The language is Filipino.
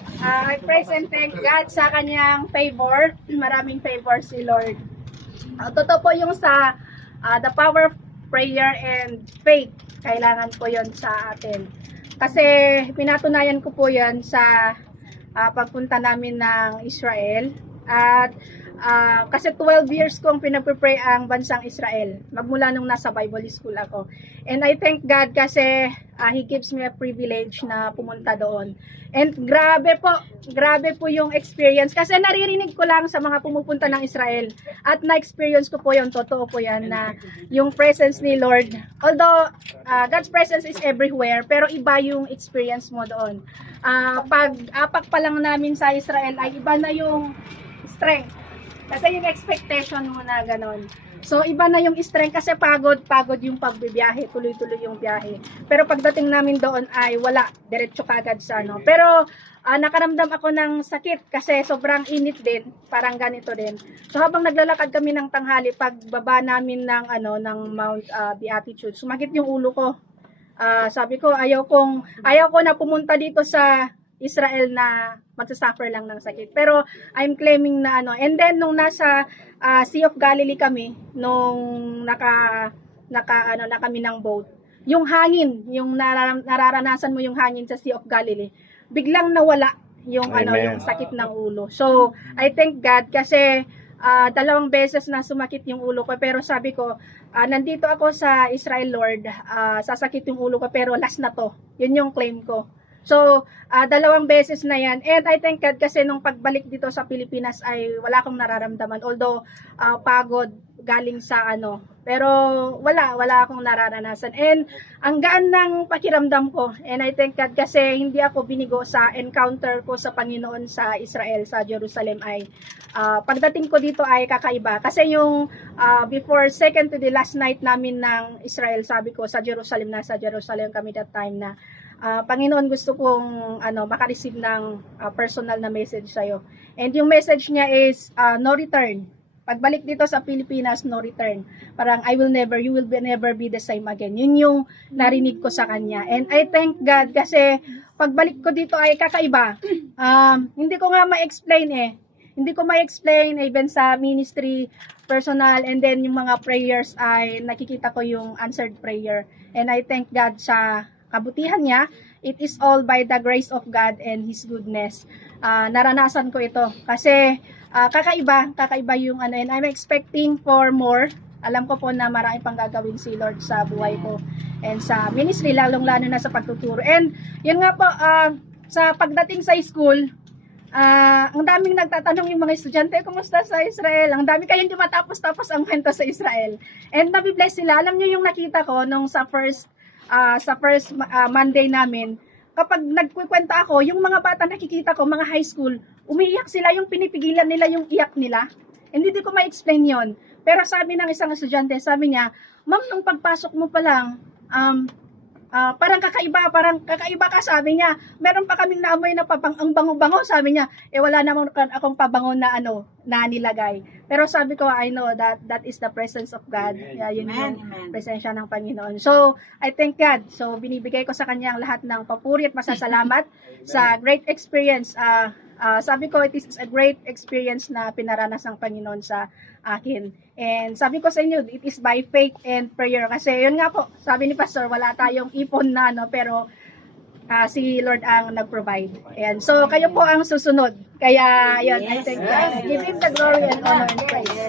I praise and thank God sa kanyang favor. Maraming favor si Lord. Totoo po yung sa the power of prayer and faith. Kailangan po yon sa atin. Kasi pinatunayan ko po yan sa pagpunta namin ng Israel. At kasi 12 years kong pinagpipray ang bansang Israel. Magmula nung nasa Bible school ako. And I thank God kasi He gives me a privilege na pumunta doon. And grabe po yung experience. Kasi naririnig ko lang sa mga pumupunta ng Israel. At na-experience ko po yun, totoo po yan, na yung presence ni Lord. Although, God's presence is everywhere, pero iba yung experience mo doon. Pag apak pa lang namin sa Israel, ay iba na yung strength. Kasi yung expectation mo na ganon. So, iba na yung strength kasi pagod yung pagbibiyahe, tuloy-tuloy yung biyahe. Pero pagdating namin doon ay wala, diretso kagad sa ano. Pero nakaramdam ako ng sakit kasi sobrang init din, parang ganito din. So, habang naglalakad kami ng tanghali, pagbaba namin ng ng Mount Beatitude, sumakit yung ulo ko. Sabi ko, ayaw ko na pumunta dito sa Israel na magsasuffer lang ng sakit. Pero I'm claiming na and then nung nasa Sea of Galilee kami, nung naka kami ng boat, yung hangin, yung nararanasan mo yung hangin sa Sea of Galilee, biglang nawala yung yung sakit ng ulo. So, I thank God kasi dalawang beses na sumakit yung ulo ko, pero sabi ko, nandito ako sa Israel, Lord, sasakit yung ulo ko, pero last na to. Yun yung claim ko. So, dalawang beses na yan. And I thank God kasi nung pagbalik dito sa Pilipinas ay wala akong nararamdaman. Although, pagod galing sa pero wala akong nararanasan. And ang gaan ng pakiramdam ko. And I thank God kasi hindi ako binigo sa encounter ko sa Panginoon sa Israel, sa Jerusalem ay pagdating ko dito ay kakaiba. Kasi yung before second to the last night namin ng Israel, sabi ko sa Jerusalem, nasa Jerusalem kami that time na Panginoon, gusto kong makareceive ng personal na message sa'yo. And yung message niya is no return. Pagbalik dito sa Pilipinas, no return. Parang you will never be the same again. Yun yung narinig ko sa kanya. And I thank God kasi pagbalik ko dito ay kakaiba. Hindi ko nga ma-explain Hindi ko ma-explain even sa ministry, personal, and then yung mga prayers ay nakikita ko yung answered prayer. And I thank God sa kabutihan niya. It is all by the grace of God and His goodness. Naranasan ko ito kasi kakaiba yung and I'm expecting for more. Alam ko po na marami pang gagawin si Lord sa buhay ko and sa ministry, lalong-lalo na sa pagtuturo. And yun nga po, sa pagdating sa school, ang daming nagtatanong yung mga estudyante, kumusta sa Israel? Ang dami kayong dumatapos-tapos ang kwento sa Israel. And nabibless sila. Alam nyo yung nakita ko nung sa first Monday namin, kapag nagkukwenta ako, yung mga bata nakikita ko, mga high school, umiiyak sila, yung pinipigilan nila yung iyak nila. Hindi ko ma-explain yon. Pero sabi ng isang estudyante, sabi niya, ma'am, nung pagpasok mo pa lang, parang kakaiba ka, sabi niya. Meron pa kaming naamoy na ang bango-bango, sabi niya. Wala naman akong pabango na na nilagay. Pero sabi ko, I know that is the presence of God. Yun yung presensya ng Panginoon. So, I thank God. So, binibigay ko sa kanya ang lahat ng papuri at masasalamat sa great experience. Sabi ko, it is a great experience na pinaranas ng Panginoon sa akin. And sabi ko sa inyo, it is by faith and prayer. Kasi yun nga po, sabi ni Pastor, wala tayong ipon na, pero si Lord ang nag-provide. And so, kayo po ang susunod. Kaya, yun, I thank God. Give Him the glory and honor and praise.